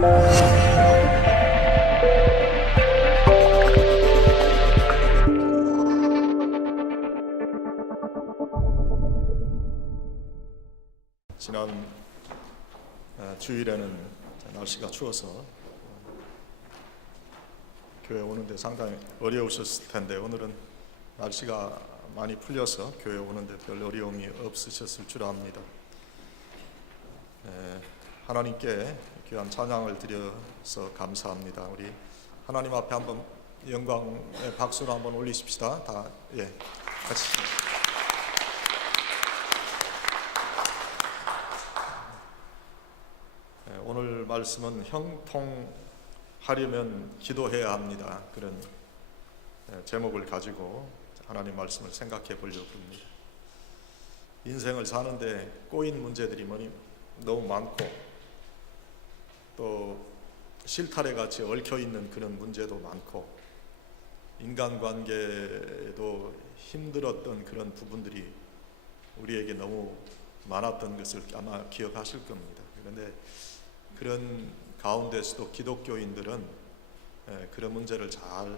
지난 주일에는 날씨가 추워서 교회 오는데 상당히 어려우셨을 텐데, 오늘은 날씨가 많이 풀려서 교회 오는데 별 어려움이 없으셨을 줄 압니다. 하나님께 귀한 찬양을 드려서 감사합니다. 우리 하나님 앞에 한번 영광의 박수를 한번 올리십시다. 다 같이. 오늘 말씀은 형통하려면 기도해야 합니다. 그런 제목을 가지고 하나님 말씀을 생각해 보려고 합니다. 인생을 사는데 꼬인 문제들이 너무 많고, 또 실타래 같이 얽혀 있는 그런 문제도 많고, 인간관계도 힘들었던 그런 부분들이 우리에게 너무 많았던 것을 아마 기억하실 겁니다. 그런데 그런 가운데서도 기독교인들은 그런 문제를 잘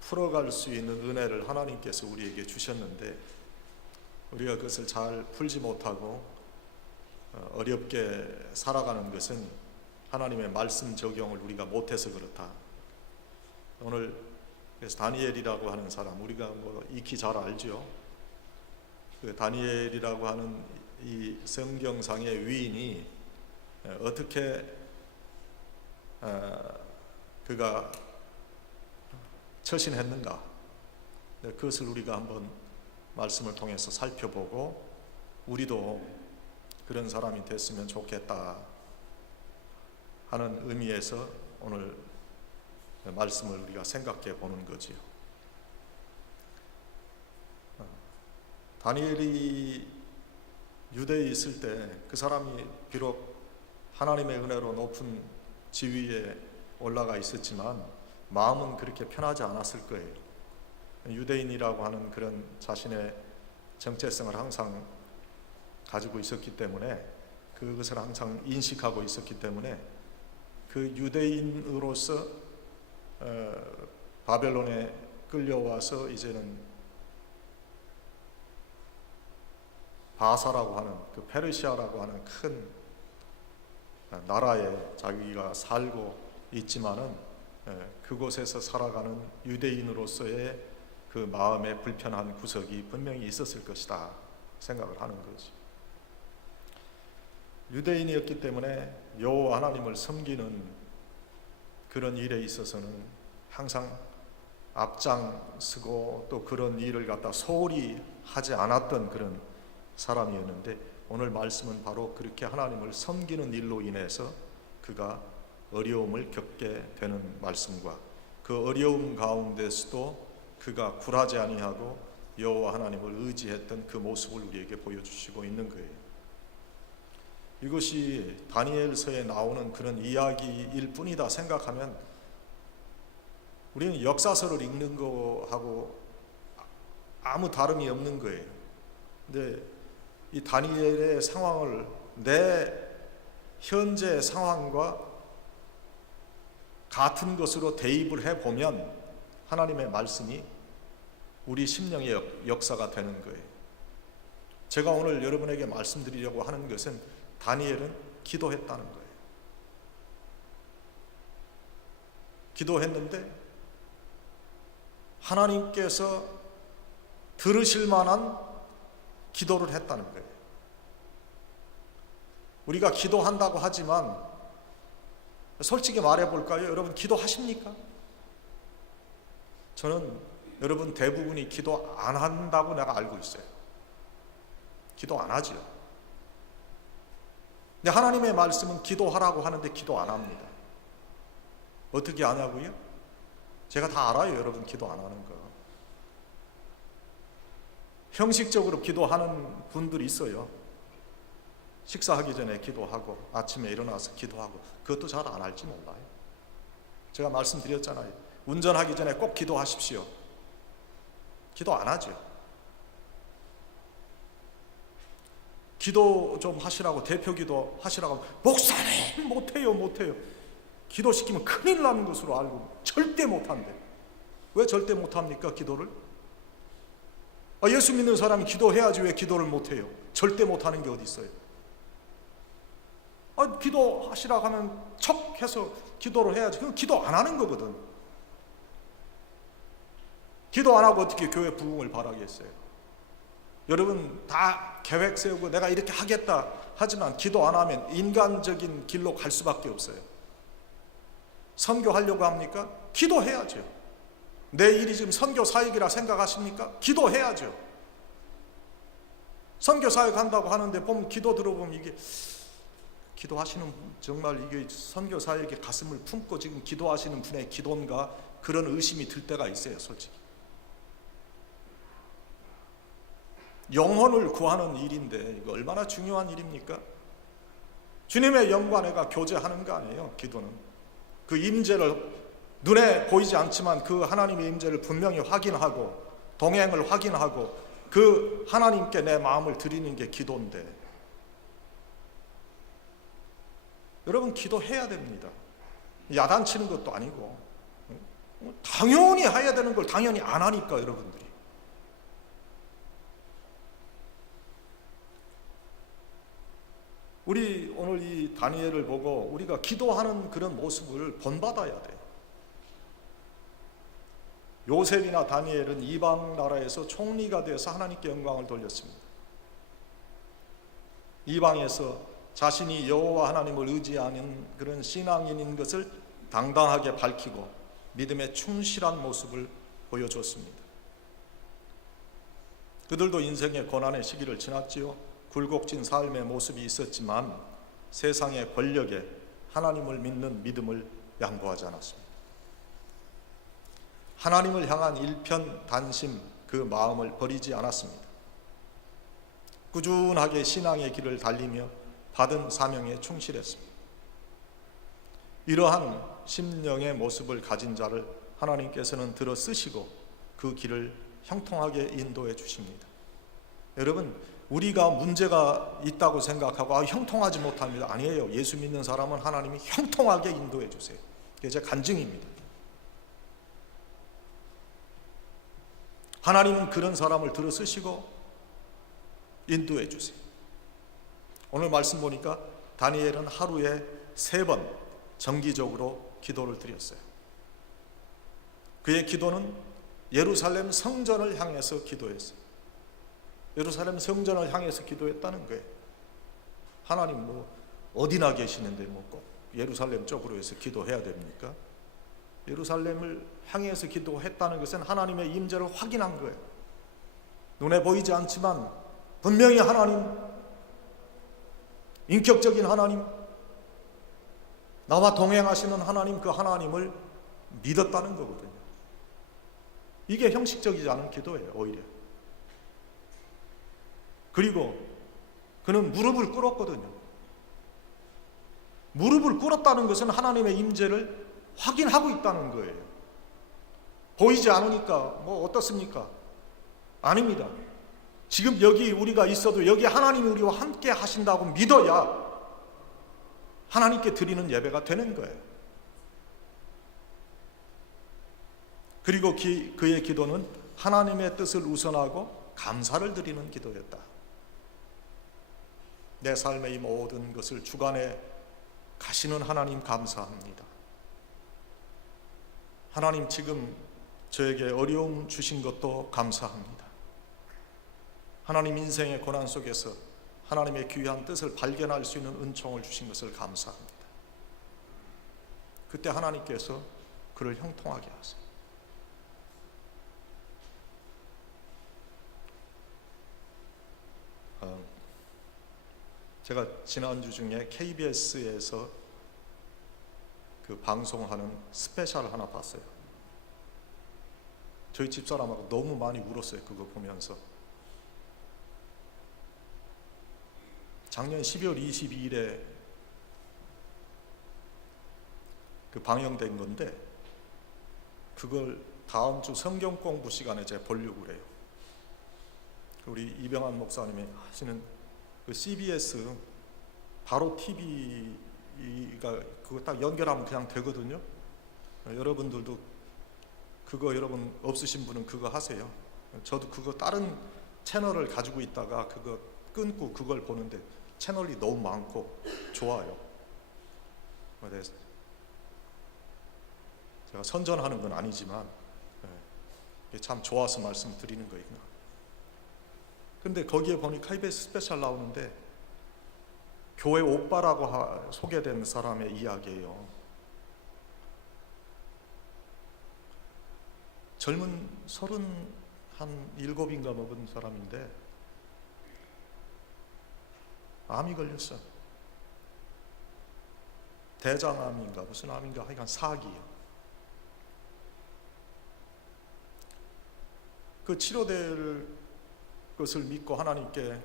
풀어갈 수 있는 은혜를 하나님께서 우리에게 주셨는데, 우리가 그것을 잘 풀지 못하고 어렵게 살아가는 것은 하나님의 말씀 적용을 우리가 못해서 그렇다. 오늘 그래서 다니엘이라고 하는 사람, 우리가 익히 잘 알죠. 그 다니엘이라고 하는 이 성경상의 위인이 어떻게 그가 처신했는가, 그것을 우리가 한번 말씀을 통해서 살펴보고 우리도 그런 사람이 됐으면 좋겠다 하는 의미에서 오늘 말씀을 우리가 생각해 보는 거지요. 다니엘이 유대에 있을 때 그 사람이 비록 하나님의 은혜로 높은 지위에 올라가 있었지만 마음은 그렇게 편하지 않았을 거예요. 유대인이라고 하는 그런 자신의 정체성을 항상 가지고 있었기 때문에, 그것을 항상 인식하고 있었기 때문에 그 유대인으로서 바벨론에 끌려와서 이제는 바사라고 하는 그 페르시아라고 하는 큰 나라에 자기가 살고 있지만은 그곳에서 살아가는 유대인으로서의 그 마음의 불편한 구석이 분명히 있었을 것이다 생각을 하는 거지. 유대인이었기 때문에 여호와 하나님을 섬기는 그런 일에 있어서는 항상 앞장서고, 또 그런 일을 갖다 소홀히 하지 않았던 그런 사람이었는데, 오늘 말씀은 바로 그렇게 하나님을 섬기는 일로 인해서 그가 어려움을 겪게 되는 말씀과, 그 어려움 가운데서도 그가 굴하지 아니하고 여호와 하나님을 의지했던 그 모습을 우리에게 보여주시고 있는 거예요. 이것이 다니엘서에 나오는 그런 이야기일 뿐이다 생각하면 우리는 역사서를 읽는 거하고 아무 다름이 없는 거예요. 근데 이 다니엘의 상황을 내 현재 상황과 같은 것으로 대입을 해보면 하나님의 말씀이 우리 심령의 역사가 되는 거예요. 제가 오늘 여러분에게 말씀드리려고 하는 것은 다니엘은 기도했다는 거예요. 기도했는데 하나님께서 들으실 만한 기도를 했다는 거예요. 우리가 기도한다고 하지만 솔직히 말해볼까요? 여러분 기도하십니까? 저는 여러분 대부분이 기도 안 한다고 내가 알고 있어요. 기도 안 하죠. 근데 하나님의 말씀은 기도하라고 하는데 기도 안 합니다. 어떻게 하냐고요? 제가 다 알아요. 여러분 기도 안 하는 거. 형식적으로 기도하는 분들이 있어요. 식사하기 전에 기도하고 아침에 일어나서 기도하고, 그것도 잘 안 할지 몰라요. 제가 말씀드렸잖아요. 운전하기 전에 꼭 기도하십시오. 기도 안 하죠. 기도 좀 하시라고, 대표 기도 하시라고, 목사님 못해요. 기도시키면 큰일 나는 것으로 알고 절대 못한대. 왜 절대 못합니까? 기도를? 예수 믿는 사람이 기도해야지 왜 기도를 못해요? 절대 못하는 게 어디 있어요? 기도하시라고 하면 척 해서 기도를 해야지. 그건 기도 안 하는 거거든. 기도 안 하고 어떻게 교회 부흥을 바라겠어요? 여러분 다 계획 세우고 내가 이렇게 하겠다 하지만 기도 안 하면 인간적인 길로 갈 수밖에 없어요. 선교하려고 합니까? 기도해야죠. 내 일이 지금 선교 사역이라 생각하십니까? 기도해야죠. 선교 사역 한다고 하는데 보면 기도 들어보면 이게 기도하시는 정말 이게 선교 사역에 가슴을 품고 지금 기도하시는 분의 기도인가 그런 의심이 들 때가 있어요, 솔직히. 영혼을 구하는 일인데 이거 얼마나 중요한 일입니까? 주님의 영과 내가 교제하는 거 아니에요, 기도는. 그 임재를 눈에 보이지 않지만 그 하나님의 임재를 분명히 확인하고 동행을 확인하고 그 하나님께 내 마음을 드리는 게 기도인데, 여러분 기도해야 됩니다. 야단치는 것도 아니고 당연히 해야 되는 걸 당연히 안 하니까 여러분들이. 우리 오늘 이 다니엘을 보고 우리가 기도하는 그런 모습을 본받아야 돼요. 요셉이나 다니엘은 이방 나라에서 총리가 되어서 하나님께 영광을 돌렸습니다. 이방에서 자신이 여호와 하나님을 의지하는 그런 신앙인인 것을 당당하게 밝히고 믿음에 충실한 모습을 보여줬습니다. 그들도 인생의 고난의 시기를 지났지요. 굴곡진 삶의 모습이 있었지만 세상의 권력에 하나님을 믿는 믿음을 양보하지 않았습니다. 하나님을 향한 일편단심 그 마음을 버리지 않았습니다. 꾸준하게 신앙의 길을 달리며 받은 사명에 충실했습니다. 이러한 심령의 모습을 가진 자를 하나님께서는 들어 쓰시고 그 길을 형통하게 인도해 주십니다. 여러분, 우리가 문제가 있다고 생각하고 형통하지 못합니다. 아니에요. 예수 믿는 사람은 하나님이 형통하게 인도해 주세요. 그게 제 간증입니다. 하나님은 그런 사람을 들어 쓰시고 인도해 주세요. 오늘 말씀 보니까 다니엘은 하루에 3번 정기적으로 기도를 드렸어요. 그의 기도는 예루살렘 성전을 향해서 기도했어요. 예루살렘 성전을 향해서 기도했다는 거예요. 하나님 어디나 계시는데 꼭 예루살렘 쪽으로 해서 기도해야 됩니까? 예루살렘을 향해서 기도했다는 것은 하나님의 임재를 확인한 거예요. 눈에 보이지 않지만 분명히 하나님, 인격적인 하나님, 나와 동행하시는 하나님, 그 하나님을 믿었다는 거거든요. 이게 형식적이지 않은 기도예요, 오히려. 그리고 그는 무릎을 꿇었거든요. 무릎을 꿇었다는 것은 하나님의 임재를 확인하고 있다는 거예요. 보이지 않으니까 어떻습니까? 아닙니다. 지금 여기 우리가 있어도 여기 하나님이 우리와 함께 하신다고 믿어야 하나님께 드리는 예배가 되는 거예요. 그리고 그의 기도는 하나님의 뜻을 우선하고 감사를 드리는 기도였다. 내 삶의 이 모든 것을 주관해 가시는 하나님 감사합니다. 하나님 지금 저에게 어려움 주신 것도 감사합니다. 하나님 인생의 고난 속에서 하나님의 귀한 뜻을 발견할 수 있는 은총을 주신 것을 감사합니다. 그때 하나님께서 그를 형통하게 하세요. 제가 지난주 중에 KBS에서 그 방송하는 스페셜 하나 봤어요. 저희 집사람하고 너무 많이 울었어요. 그거 보면서. 작년 12월 22일에 그 방영된 건데 그걸 다음 주 성경 공부 시간에 제가 보려고 그래요. 우리 이병환 목사님이 하시는 그 CBS 바로 TV 그거 딱 연결하면 그냥 되거든요. 여러분들도 그거 여러분 없으신 분은 그거 하세요. 저도 그거 다른 채널을 가지고 있다가 그거 끊고 그걸 보는데 채널이 너무 많고 좋아요. 그래서 제가 선전하는 건 아니지만 참 좋아서 말씀드리는 거예요. 근데 거기에 보니까 KBS 스페셜 나오는데 교회 오빠라고 소개된 사람의 이야기예요. 젊은 37인가 먹은 사람인데 암이 걸렸어. 대장암인가 무슨 암인가 하여간 사기예요. 그 치료될 것을 믿고 하나님께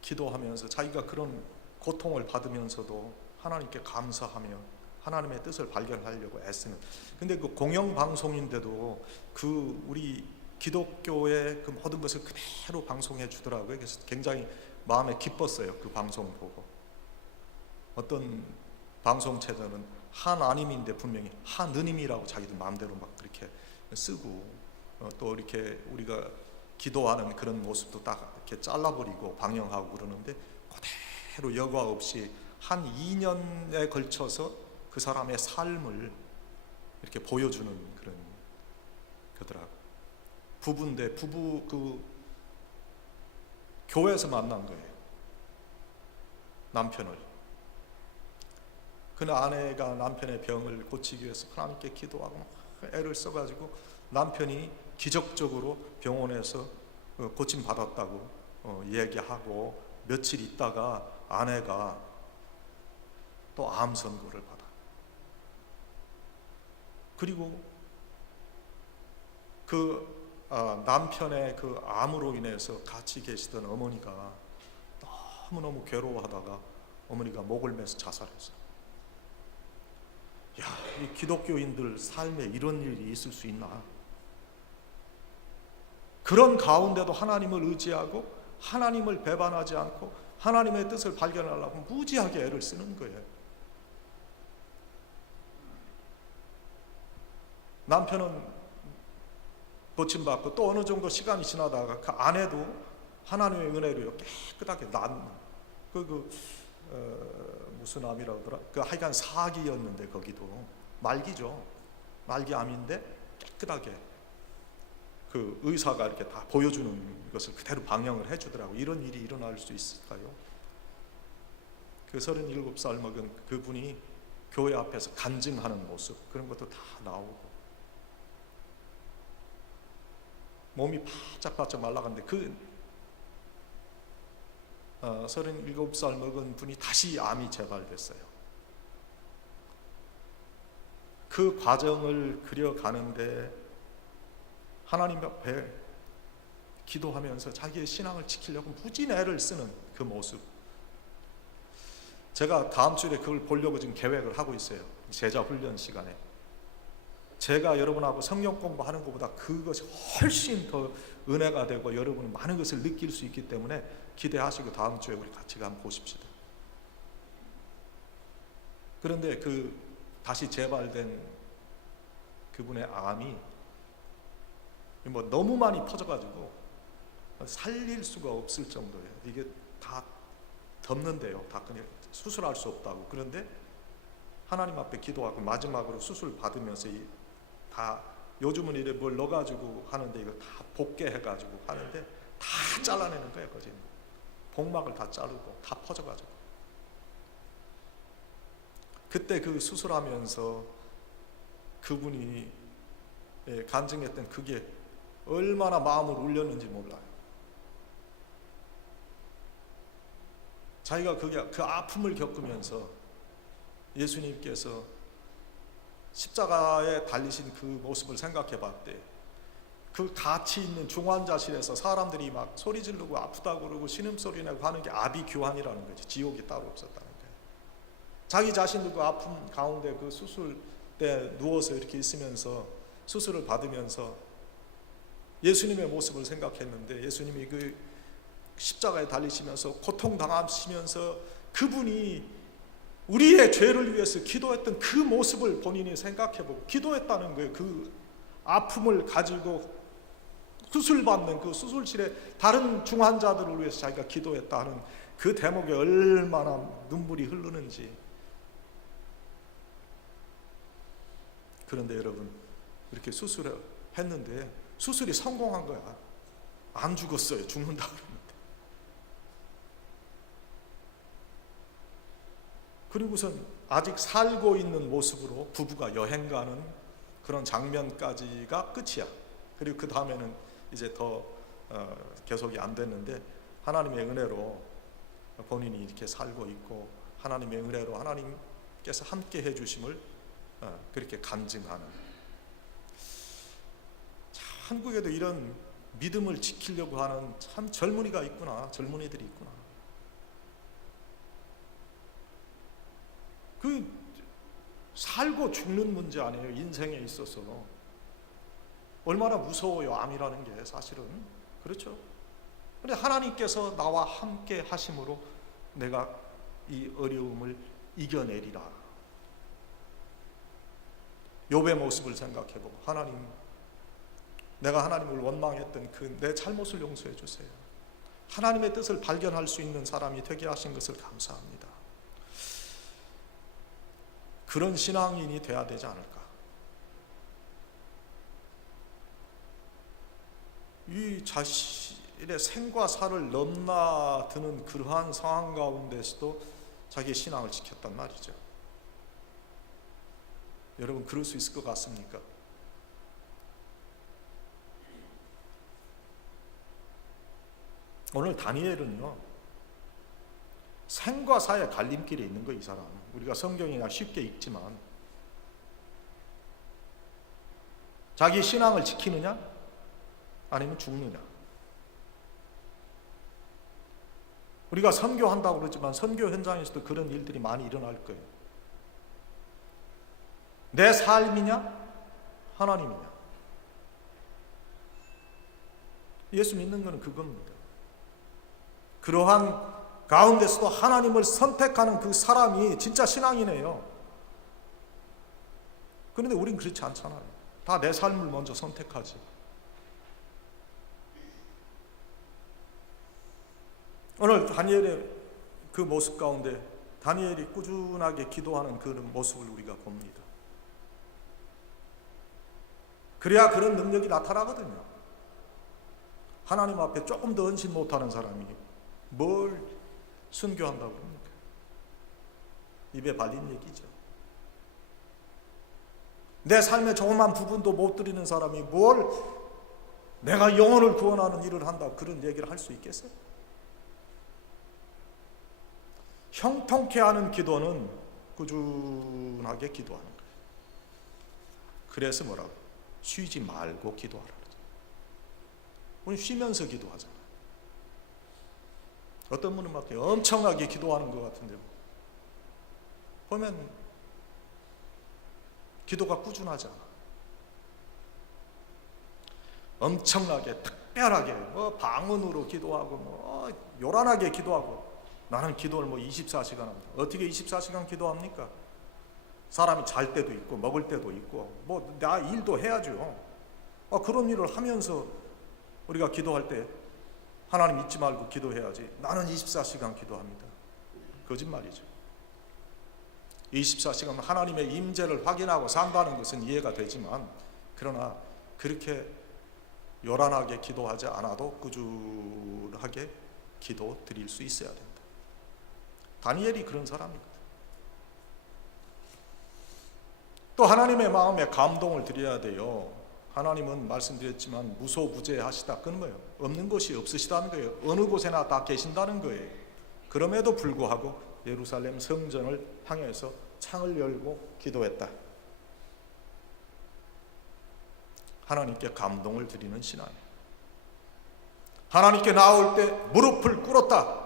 기도하면서 자기가 그런 고통을 받으면서도 하나님께 감사하며 하나님의 뜻을 발견하려고 애쓰는. 근데 그 공영방송인데도 그 우리 기독교의 그 모든 것을 그대로 방송해 주더라고요. 그래서 굉장히 마음에 기뻤어요. 그 방송 보고. 어떤 방송 채널은 한아님인데 분명히 한느님이라고 자기들 마음대로 막 그렇게 쓰고 또 이렇게 우리가 기도하는 그런 모습도 딱 이렇게 잘라버리고 방영하고 그러는데 그대로 여과 없이 한 2년에 걸쳐서 그 사람의 삶을 이렇게 보여주는 그런 거더라고요. 부부인데 부부 그 교회에서 만난 거예요. 남편을. 그 아내가 남편의 병을 고치기 위해서 하나님께 기도하고 애를 써가지고 남편이 기적적으로 병원에서 고침 받았다고 얘기하고 며칠 있다가 아내가 또 암 선고를 받아. 그리고 그 남편의 그 암으로 인해서 같이 계시던 어머니가 너무너무 괴로워하다가 어머니가 목을 매서 자살했어요. 야, 이 기독교인들 삶에 이런 일이 있을 수 있나? 그런 가운데도 하나님을 의지하고 하나님을 배반하지 않고 하나님의 뜻을 발견하려고 무지하게 애를 쓰는 거예요. 남편은 고침받고 또 어느 정도 시간이 지나다가 그 아내도 하나님의 은혜로 깨끗하게 난 무슨 암이라고 하더라? 그 하여간 사기였는데 거기도 말기죠. 말기암인데 깨끗하게 그 의사가 이렇게 다 보여주는 것을 그대로 방영을 해주더라고. 이런 일이 일어날 수 있을까요? 그 37살 먹은 그분이 교회 앞에서 간증하는 모습 그런 것도 다 나오고 몸이 바짝바짝 말라갔는데 그 37살 먹은 분이 다시 암이 재발됐어요. 그 과정을 그려가는데 하나님 앞에 기도하면서 자기의 신앙을 지키려고 무진 애를 쓰는 그 모습. 제가 다음 주에 그걸 보려고 지금 계획을 하고 있어요. 제자 훈련 시간에. 제가 여러분하고 성경 공부하는 것보다 그것이 훨씬 더 은혜가 되고 여러분은 많은 것을 느낄 수 있기 때문에 기대하시고 다음 주에 우리 같이 한번 보십시다. 그런데 그 다시 재발된 그분의 암이 뭐 너무 많이 퍼져가지고 살릴 수가 없을 정도예요. 이게 다 덮는데요. 다 그냥 수술할 수 없다고. 그런데 하나님 앞에 기도하고 마지막으로 수술 받으면서 다 요즘은 이래 뭘 넣어가지고 하는데 이거 다 복개해가지고 하는데 다 잘라내는 거예요. 거기 복막을 다 자르고 다 퍼져가지고. 그때 그 수술하면서 그분이 간증했던 그게 얼마나 마음을 울렸는지 몰라요. 자기가 그 아픔을 겪으면서 예수님께서 십자가에 달리신 그 모습을 생각해 봤대. 그 같이 있는 중환자실에서 사람들이 막 소리 지르고 아프다고 그러고 신음소리 내고 하는 게 아비규환이라는 거지. 지옥이 따로 없었다는 거예요. 자기 자신도 그 아픔 가운데 그 수술 때 누워서 이렇게 있으면서 수술을 받으면서 예수님의 모습을 생각했는데 예수님이 그 십자가에 달리시면서 고통당하시면서 그분이 우리의 죄를 위해서 기도했던 그 모습을 본인이 생각해보고 기도했다는 거예요. 그 아픔을 가지고 수술받는 그 수술실에 다른 중환자들을 위해서 자기가 기도했다는 그 대목에 얼마나 눈물이 흐르는지. 그런데 여러분, 이렇게 수술을 했는데 수술이 성공한 거야. 안 죽었어요. 죽는다 그러는데. 그리고선 아직 살고 있는 모습으로 부부가 여행 가는 그런 장면까지가 끝이야. 그리고 그 다음에는 이제 더 계속이 안 됐는데, 하나님의 은혜로 본인이 이렇게 살고 있고 하나님의 은혜로 하나님께서 함께 해주심을 그렇게 간증하는. 한국에도 이런 믿음을 지키려고 하는 참 젊은이가 있구나, 젊은이들이 있구나. 그 살고 죽는 문제 아니에요. 인생에 있어서 얼마나 무서워요, 암이라는 게. 사실은 그렇죠. 그런데 하나님께서 나와 함께 하심으로 내가 이 어려움을 이겨내리라. 욥의 모습을 생각해보고, 하나님, 내가 하나님을 원망했던 그 내 잘못을 용서해 주세요. 하나님의 뜻을 발견할 수 있는 사람이 되게 하신 것을 감사합니다. 그런 신앙인이 돼야 되지 않을까. 이 자신의 생과 사를 넘나드는 그러한 상황 가운데서도 자기의 신앙을 지켰단 말이죠. 여러분, 그럴 수 있을 것 같습니까? 오늘 다니엘은요, 생과 사의 갈림길에 있는 거. 이 사람, 우리가 성경이나 쉽게 읽지만 자기 신앙을 지키느냐 아니면 죽느냐. 우리가 선교한다고 그러지만 선교 현장에서도 그런 일들이 많이 일어날 거예요. 내 삶이냐 하나님이냐. 예수 믿는 것은 그겁니다. 그러한 가운데서도 하나님을 선택하는 그 사람이 진짜 신앙이네요. 그런데 우린 그렇지 않잖아요. 다 내 삶을 먼저 선택하지. 오늘 다니엘의 그 모습 가운데 다니엘이 꾸준하게 기도하는 그런 모습을 우리가 봅니다. 그래야 그런 능력이 나타나거든요. 하나님 앞에 조금 더 헌신 못하는 사람이 뭘 순교한다고 그럽니까? 입에 발린 얘기죠. 내 삶의 조그만 부분도 못 드리는 사람이 뭘 내가 영혼을 구원하는 일을 한다, 그런 얘기를 할 수 있겠어요? 형통케 하는 기도는 꾸준하게 기도하는 거예요. 그래서 뭐라고? 쉬지 말고 기도하라. 우리 쉬면서 기도하잖아요. 어떤 분은 막 엄청나게 기도하는 것 같은데 보면 기도가 꾸준하지 않아. 엄청나게 특별하게 방언으로 기도하고 요란하게 기도하고, 나는 기도를 24시간 합니다. 어떻게 24시간 기도합니까? 사람이 잘 때도 있고 먹을 때도 있고 나 일도 해야죠. 그런 일을 하면서 우리가 기도할 때 하나님 잊지 말고 기도해야지. 나는 24시간 기도합니다. 거짓말이죠. 24시간 하나님의 임재를 확인하고 산다는 것은 이해가 되지만, 그러나 그렇게 요란하게 기도하지 않아도 꾸준하게 기도 드릴 수 있어야 된다. 다니엘이 그런 사람이거든. 또 하나님의 마음에 감동을 드려야 돼요. 하나님은 말씀드렸지만 무소부재하시다. 그건 뭐예요? 없는 것이 없으시다는 거예요. 어느 곳에나 다 계신다는 거예요. 그럼에도 불구하고 예루살렘 성전을 향해서 창을 열고 기도했다. 하나님께 감동을 드리는 신앙이에요. 하나님께 나올 때 무릎을 꿇었다.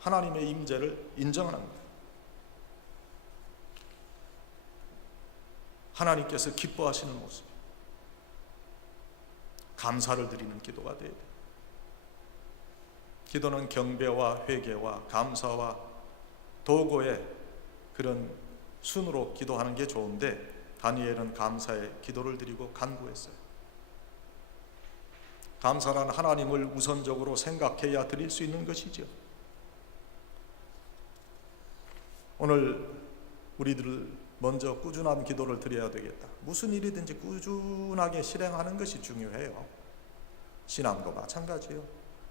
하나님의 임재를 인정하는 거예요. 하나님께서 기뻐하시는 모습, 감사를 드리는 기도가 돼야 돼요. 기도는 경배와 회개와 감사와 도고의 그런 순으로 기도하는 게 좋은데 다니엘은 감사의 기도를 드리고 간구했어요. 감사란 하나님을 우선적으로 생각해야 드릴 수 있는 것이죠. 오늘 우리들 먼저 꾸준한 기도를 드려야 되겠다. 무슨 일이든지 꾸준하게 실행하는 것이 중요해요. 신앙도 마찬가지예요.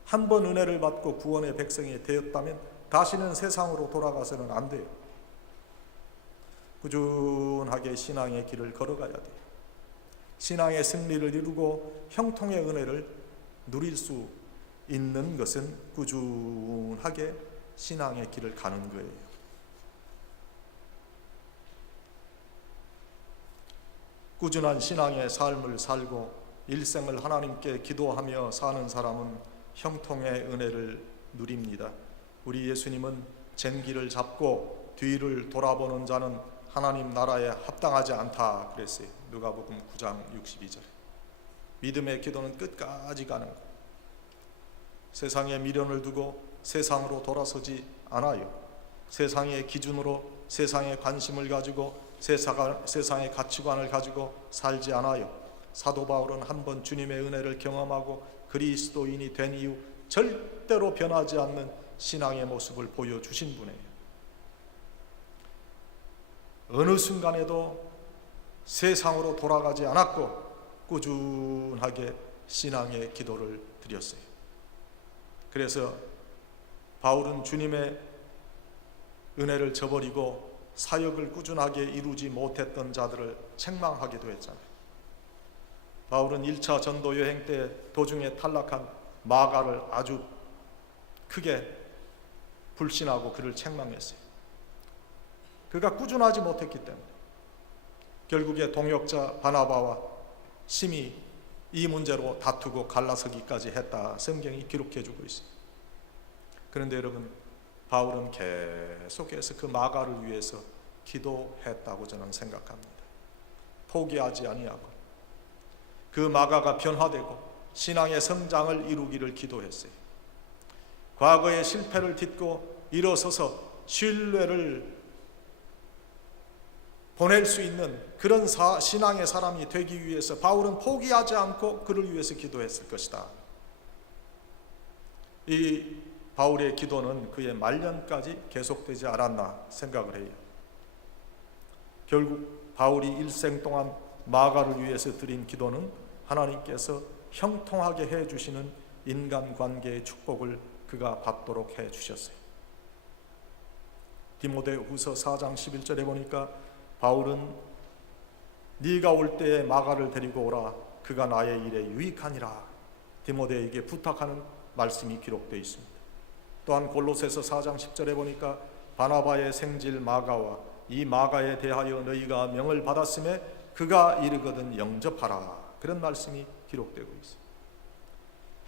한 번 은혜를 받고 구원의 백성이 되었다면 다시는 세상으로 돌아가서는 안 돼요. 꾸준하게 신앙의 길을 걸어가야 돼요. 신앙의 승리를 이루고 형통의 은혜를 누릴 수 있는 것은 꾸준하게 신앙의 길을 가는 거예요. 꾸준한 신앙의 삶을 살고 일생을 하나님께 기도하며 사는 사람은 형통의 은혜를 누립니다. 우리 예수님은 쟁기를 잡고 뒤를 돌아보는 자는 하나님 나라에 합당하지 않다 그랬어요. 누가복음 9장 62절에. 믿음의 기도는 끝까지 가는 것. 세상에 미련을 두고 세상으로 돌아서지 않아요. 세상의 기준으로 세상의 관심을 가지고 세상의 가치관을 가지고 살지 않아요. 사도 바울은 한번 주님의 은혜를 경험하고 그리스도인이 된 이후 절대로 변하지 않는 신앙의 모습을 보여주신 분이에요. 어느 순간에도 세상으로 돌아가지 않았고 꾸준하게 신앙의 기도를 드렸어요. 그래서 바울은 주님의 은혜를 저버리고 사역을 꾸준하게 이루지 못했던 자들을 책망하기도 했잖아요. 바울은 1차 전도 여행 때 도중에 탈락한 마가를 아주 크게 불신하고 그를 책망했어요. 그가 꾸준하지 못했기 때문에 결국에 동역자 바나바와 심히 이 문제로 다투고 갈라서기까지 했다. 성경이 기록해주고 있어요. 그런데 여러분, 바울은 계속해서 그 마가를 위해서 기도했다고 저는 생각합니다. 포기하지 아니하고 그 마가가 변화되고 신앙의 성장을 이루기를 기도했어요. 과거의 실패를 딛고 일어서서 신뢰를 보낼 수 있는 그런 신앙의 사람이 되기 위해서 바울은 포기하지 않고 그를 위해서 기도했을 것이다. 이 바울의 기도는 그의 말년까지 계속되지 않았나 생각을 해요. 결국 바울이 일생 동안 마가를 위해서 드린 기도는 하나님께서 형통하게 해주시는 인간관계의 축복을 그가 받도록 해주셨어요. 디모데후서 4장 11절에 보니까 바울은 네가 올 때에 마가를 데리고 오라. 그가 나의 일에 유익하니라. 디모데에게 부탁하는 말씀이 기록되어 있습니다. 또한 골로새서 4장 10절에 보니까 바나바의 생질 마가와 이 마가에 대하여 너희가 명을 받았음에 그가 이르거든 영접하라. 그런 말씀이 기록되고 있습니다.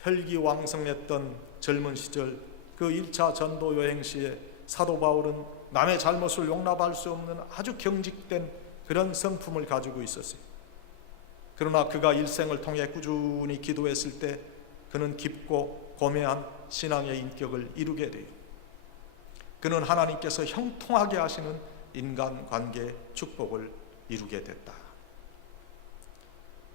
혈기왕성했던 젊은 시절 그 1차 전도 여행 시에 사도 바울은 남의 잘못을 용납할 수 없는 아주 경직된 그런 성품을 가지고 있었어요. 그러나 그가 일생을 통해 꾸준히 기도했을 때 그는 깊고 고매한 신앙의 인격을 이루게 돼요. 그는 하나님께서 형통하게 하시는 인간관계의 축복을 이루게 됐다.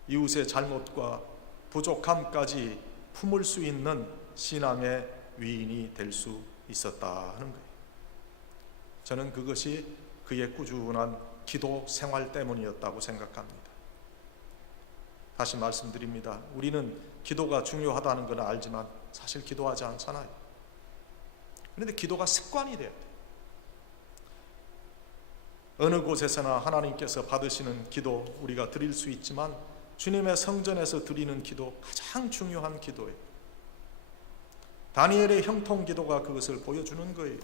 이웃의 잘못과 부족함까지 품을 수 있는 신앙의 위인이 될 수 있었다 하는 거예요. 저는 그것이 그의 꾸준한 기도 생활 때문이었다고 생각합니다. 다시 말씀드립니다. 우리는 기도가 중요하다는 건 알지만 사실 기도하지 않잖아요. 그런데 기도가 습관이 돼야 돼요. 어느 곳에서나 하나님께서 받으시는 기도 우리가 드릴 수 있지만 주님의 성전에서 드리는 기도 가장 중요한 기도예요. 다니엘의 형통 기도가 그것을 보여주는 거예요.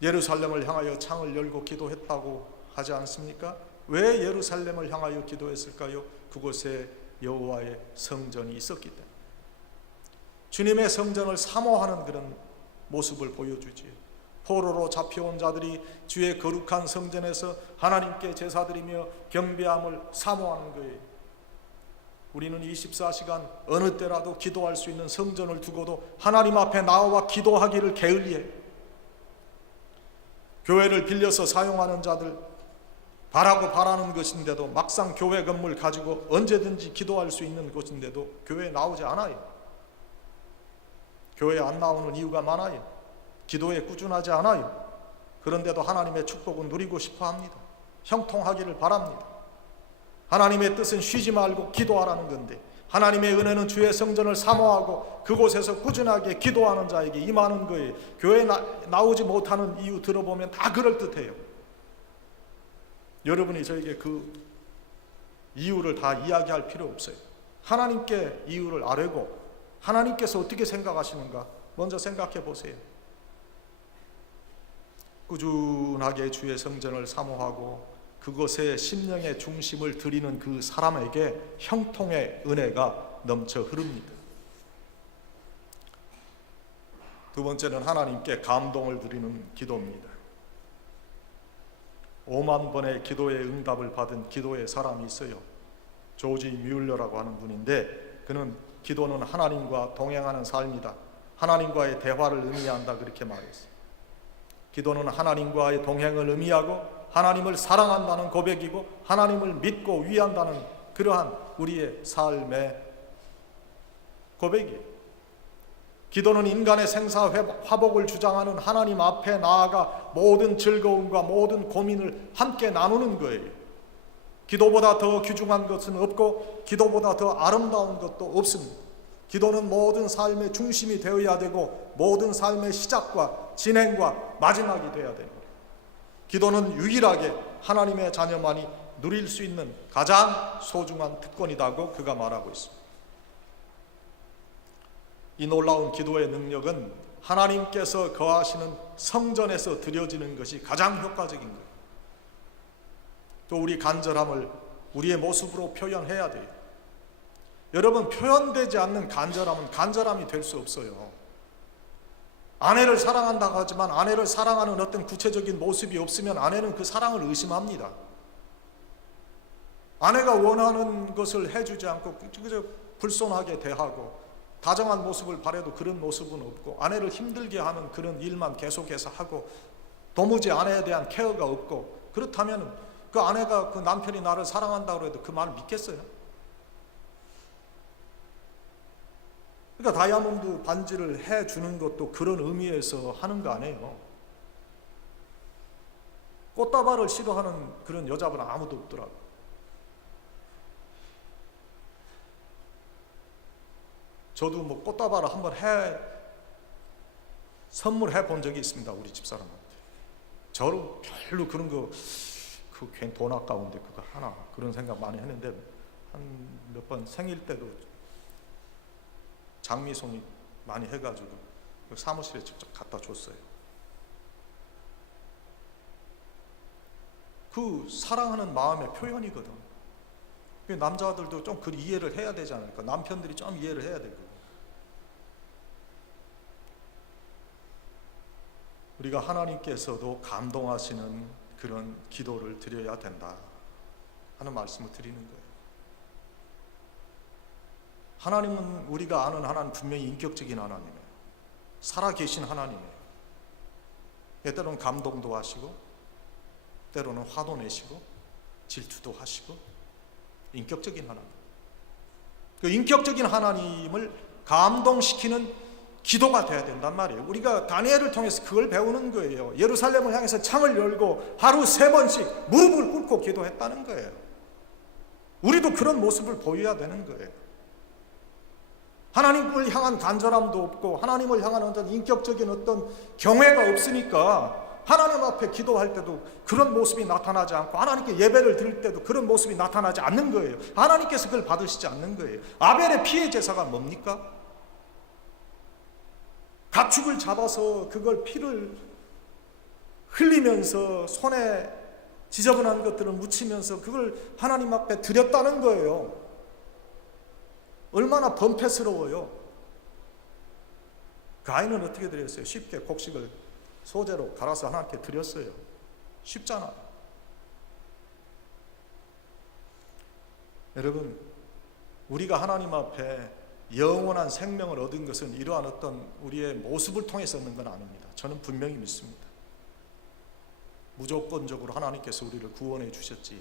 예루살렘을 향하여 창을 열고 기도했다고 하지 않습니까? 왜 예루살렘을 향하여 기도했을까요? 그곳에 여호와의 성전이 있었기 때문에. 주님의 성전을 사모하는 그런 모습을 보여주지요. 포로로 잡혀온 자들이 주의 거룩한 성전에서 하나님께 제사드리며 경배함을 사모하는 거예요. 우리는 24시간 어느 때라도 기도할 수 있는 성전을 두고도 하나님 앞에 나와 기도하기를 게을리해요. 교회를 빌려서 사용하는 자들, 바라는 것인데도 막상 교회 건물 가지고 언제든지 기도할 수 있는 곳인데도 교회에 나오지 않아요. 교회에 안 나오는 이유가 많아요. 기도에 꾸준하지 않아요. 그런데도 하나님의 축복은 누리고 싶어 합니다. 형통하기를 바랍니다. 하나님의 뜻은 쉬지 말고 기도하라는 건데, 하나님의 은혜는 주의 성전을 사모하고 그곳에서 꾸준하게 기도하는 자에게 임하는 거예요. 교회에 나오지 못하는 이유 들어보면 다 그럴듯해요. 여러분이 저에게 그 이유를 다 이야기할 필요 없어요. 하나님께 이유를 아뢰고 하나님께서 어떻게 생각하시는가 먼저 생각해 보세요. 꾸준하게 주의 성전을 사모하고 그것에 심령의 중심을 드리는 그 사람에게 형통의 은혜가 넘쳐 흐릅니다. 두 번째는 하나님께 감동을 드리는 기도입니다. 5만 번의 기도의 응답을 받은 기도의 사람이 있어요. 조지 뮬러라고 하는 분인데, 그는 기도는 하나님과 동행하는 삶이다, 하나님과의 대화를 의미한다, 그렇게 말했어요. 기도는 하나님과의 동행을 의미하고 하나님을 사랑한다는 고백이고 하나님을 믿고 위한다는 그러한 우리의 삶의 고백이에요. 기도는 인간의 생사화복을 주장하는 하나님 앞에 나아가 모든 즐거움과 모든 고민을 함께 나누는 거예요. 기도보다 더 귀중한 것은 없고 기도보다 더 아름다운 것도 없습니다. 기도는 모든 삶의 중심이 되어야 되고 모든 삶의 시작과 진행과 마지막이 되어야 됩니다. 기도는 유일하게 하나님의 자녀만이 누릴 수 있는 가장 소중한 특권이라고 그가 말하고 있습니다. 이 놀라운 기도의 능력은 하나님께서 거하시는 성전에서 드려지는 것이 가장 효과적인 거예요. 또 우리 간절함을 우리의 모습으로 표현해야 돼요. 여러분, 표현되지 않는 간절함은 간절함이 될 수 없어요. 아내를 사랑한다고 하지만 아내를 사랑하는 어떤 구체적인 모습이 없으면 아내는 그 사랑을 의심합니다. 아내가 원하는 것을 해주지 않고 그저 불손하게 대하고 다정한 모습을 바라도 그런 모습은 없고 아내를 힘들게 하는 그런 일만 계속해서 하고 도무지 아내에 대한 케어가 없고, 그렇다면 그 아내가 그 남편이 나를 사랑한다고 해도 그 말을 믿겠어요? 그러니까 다이아몬드 반지를 해주는 것도 그런 의미에서 하는 거 아니에요. 꽃다발을 싫어하는 그런 여자분은 아무도 없더라고요. 저도 뭐 꽃다발을 한번 선물해 본 적이 있습니다. 우리 집사람한테. 저는 별로 그런 거 괜히 돈 아까운데 그거 하나 그런 생각 많이 했는데, 한 몇 번 생일 때도 장미송이 많이 해가지고 사무실에 직접 갖다 줬어요. 그 사랑하는 마음의 표현이거든. 남자들도 좀 그 이해를 해야 되지 않을까? 남편들이 좀 이해를 해야 되고. 우리가 하나님께서도 감동하시는 그런 기도를 드려야 된다 하는 말씀을 드리는 거예요. 하나님은 우리가 아는 하나님 분명히 인격적인 하나님이에요. 살아계신 하나님이에요. 때로는 감동도 하시고 때로는 화도 내시고 질투도 하시고 인격적인 하나님. 그 인격적인 하나님을 감동시키는 기도가 돼야 된단 말이에요. 우리가 다니엘을 통해서 그걸 배우는 거예요. 예루살렘을 향해서 창을 열고 하루 3번씩 무릎을 꿇고 기도했다는 거예요. 우리도 그런 모습을 보여야 되는 거예요. 하나님을 향한 간절함도 없고 하나님을 향한 어떤 인격적인 어떤 경외가 없으니까 하나님 앞에 기도할 때도 그런 모습이 나타나지 않고 하나님께 예배를 드릴 때도 그런 모습이 나타나지 않는 거예요. 하나님께서 그걸 받으시지 않는 거예요. 아벨의 피의 제사가 뭡니까? 가축을 잡아서 그걸 피를 흘리면서 손에 지저분한 것들을 묻히면서 그걸 하나님 앞에 드렸다는 거예요. 얼마나 번패스러워요. 그 아이는 어떻게 드렸어요? 쉽게 곡식을 소재로 갈아서 하나님께 드렸어요. 쉽잖아. 여러분, 우리가 하나님 앞에 영원한 생명을 얻은 것은 이러한 어떤 우리의 모습을 통해서 얻는 건 아닙니다. 저는 분명히 믿습니다. 무조건적으로 하나님께서 우리를 구원해 주셨지.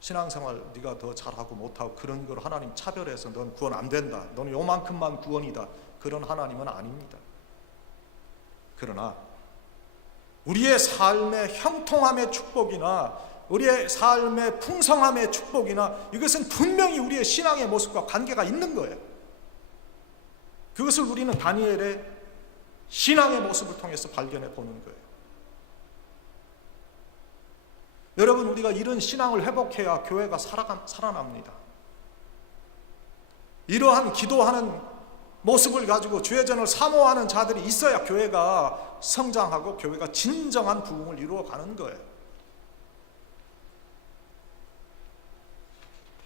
신앙생활 네가 더 잘하고 못하고 그런 걸 하나님 차별해서 넌 구원 안 된다, 너는 요만큼만 구원이다, 그런 하나님은 아닙니다. 그러나 우리의 삶의 형통함의 축복이나 우리의 삶의 풍성함의 축복이나 이것은 분명히 우리의 신앙의 모습과 관계가 있는 거예요. 그것을 우리는 다니엘의 신앙의 모습을 통해서 발견해 보는 거예요. 여러분, 우리가 이런 신앙을 회복해야 교회가 살아납니다. 이러한 기도하는 모습을 가지고 주의전을 사모하는 자들이 있어야 교회가 성장하고 교회가 진정한 부흥을 이루어가는 거예요.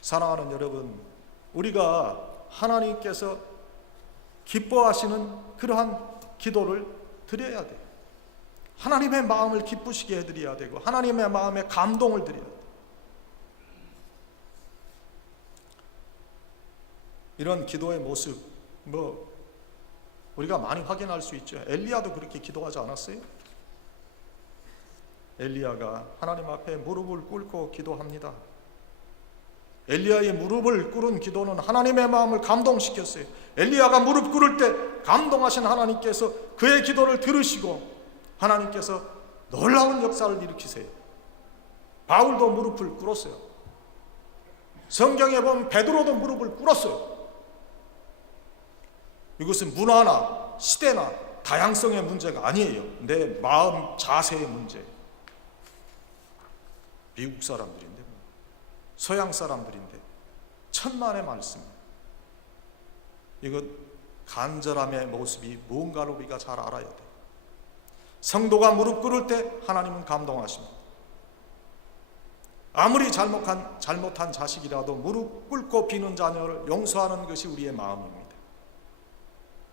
사랑하는 여러분, 우리가 하나님께서 기뻐하시는 그러한 기도를 드려야 돼요. 하나님의 마음을 기쁘시게 해드려야 되고 하나님의 마음에 감동을 드려야 돼요. 이런 기도의 모습 우리가 많이 확인할 수 있죠. 엘리야도 그렇게 기도하지 않았어요? 엘리야가 하나님 앞에 무릎을 꿇고 기도합니다. 엘리야의 무릎을 꿇은 기도는 하나님의 마음을 감동시켰어요. 엘리야가 무릎 꿇을 때 감동하신 하나님께서 그의 기도를 들으시고 하나님께서 놀라운 역사를 일으키세요. 바울도 무릎을 꿇었어요. 성경에 보면 베드로도 무릎을 꿇었어요. 이것은 문화나 시대나 다양성의 문제가 아니에요. 내 마음 자세의 문제예요. 미국 사람들인데 서양 사람들인데 천만의 말씀. 이것 간절함의 모습이 뭔가를 우리가 잘 알아야 돼요. 성도가 무릎 꿇을 때 하나님은 감동하십니다. 아무리 잘못한 자식이라도 무릎 꿇고 비는 자녀를 용서하는 것이 우리의 마음입니다.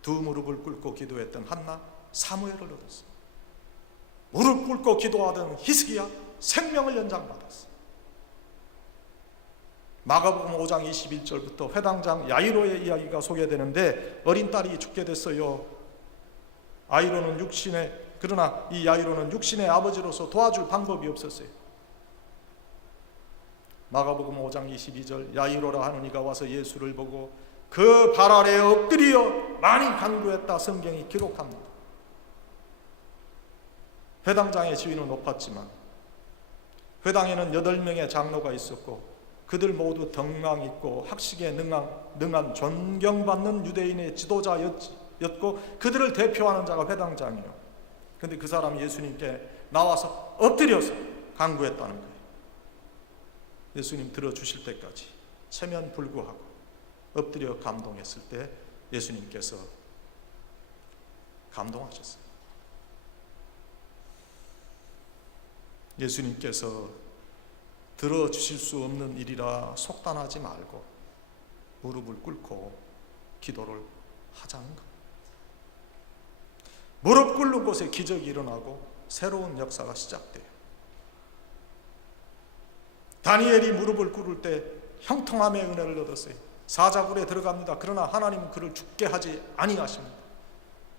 두 무릎을 꿇고 기도했던 한나 사무엘을 얻었어요. 무릎 꿇고 기도하던 히스기야 생명을 연장받았어요. 마가복음 5장 21절부터 회당장 야이로의 이야기가 소개되는데 어린 딸이 죽게 됐어요. 그러나 이 야이로는 육신의 아버지로서 도와줄 방법이 없었어요. 마가복음 5장 22절 야이로라 하는 이가 와서 예수를 보고 그 발 아래에 엎드려 많이 간구했다 성경이 기록합니다. 회당장의 지위는 높았지만 회당에는 8명의 장로가 있었고 그들 모두 덕망 있고 학식에 능한 존경받는 유대인의 지도자였고 그들을 대표하는 자가 회당장이에요. 그런데 그 사람이 예수님께 나와서 엎드려서 간구했다는 거예요. 예수님 들어주실 때까지 체면불구하고 엎드려 감동했을 때 예수님께서 감동하셨어요. 예수님께서 들어주실 수 없는 일이라 속단하지 말고 무릎을 꿇고 기도를 하자는 것. 무릎 꿇는 곳에 기적이 일어나고 새로운 역사가 시작돼요. 다니엘이 무릎을 꿇을 때 형통함의 은혜를 얻었어요. 사자굴에 들어갑니다. 그러나 하나님은 그를 죽게 하지 아니하십니다.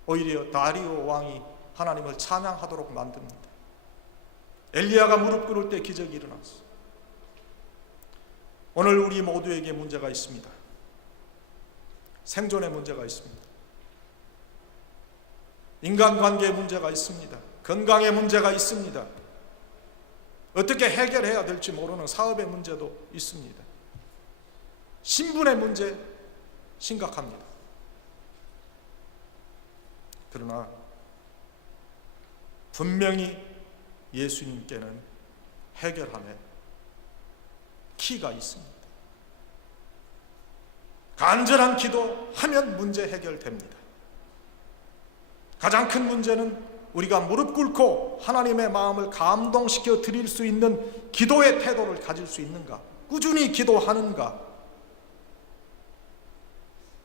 오히려 다리오 왕이 하나님을 찬양하도록 만듭니다. 엘리야가 무릎 꿇을 때 기적이 일어났어요. 오늘 우리 모두에게 문제가 있습니다. 생존의 문제가 있습니다. 인간관계의 문제가 있습니다. 건강의 문제가 있습니다. 어떻게 해결해야 될지 모르는 사업의 문제도 있습니다. 신분의 문제 심각합니다. 그러나 분명히 예수님께는 해결함의 키가 있습니다. 간절한 기도하면 문제 해결됩니다. 가장 큰 문제는 우리가 무릎 꿇고 하나님의 마음을 감동시켜 드릴 수 있는 기도의 태도를 가질 수 있는가, 꾸준히 기도하는가,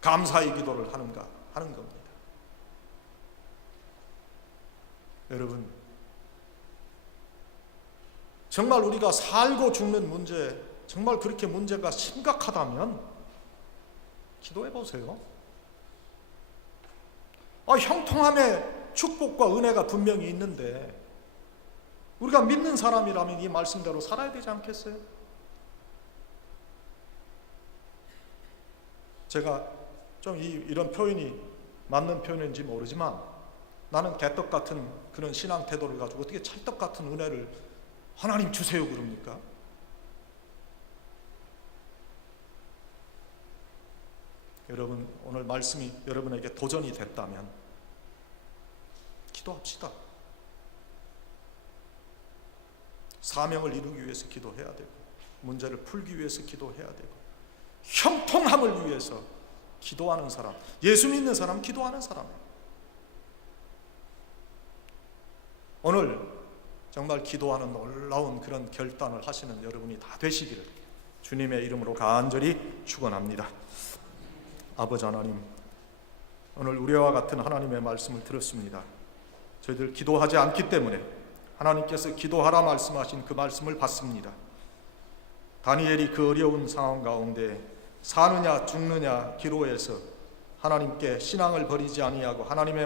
감사의 기도를 하는가 하는 겁니다. 여러분, 정말 우리가 살고 죽는 문제, 정말 그렇게 문제가 심각하다면 기도해 보세요. 형통함의 축복과 은혜가 분명히 있는데 우리가 믿는 사람이라면 이 말씀대로 살아야 되지 않겠어요? 제가 좀 이런 표현이 맞는 표현인지 모르지만 나는 개떡 같은 그런 신앙 태도를 가지고 어떻게 찰떡 같은 은혜를 하나님 주세요 그럽니까? 여러분, 오늘 말씀이 여러분에게 도전이 됐다면 기도합시다. 사명을 이루기 위해서 기도해야 되고, 문제를 풀기 위해서 기도해야 되고, 형통함을 위해서 기도하는 사람, 예수 믿는 사람, 기도하는 사람이에요. 오늘 정말 기도하는 놀라운 그런 결단을 하시는 여러분이 다 되시기를 주님의 이름으로 간절히 축원합니다. 아버지 하나님, 오늘 우리와 같은 하나님의 말씀을 들었습니다. 저희들 기도하지 않기 때문에 하나님께서 기도하라 말씀하신 그 말씀을 받습니다. 다니엘이 그 어려운 상황 가운데 사느냐 죽느냐 기로에서 하나님께 신앙을 버리지 아니하고 하나님의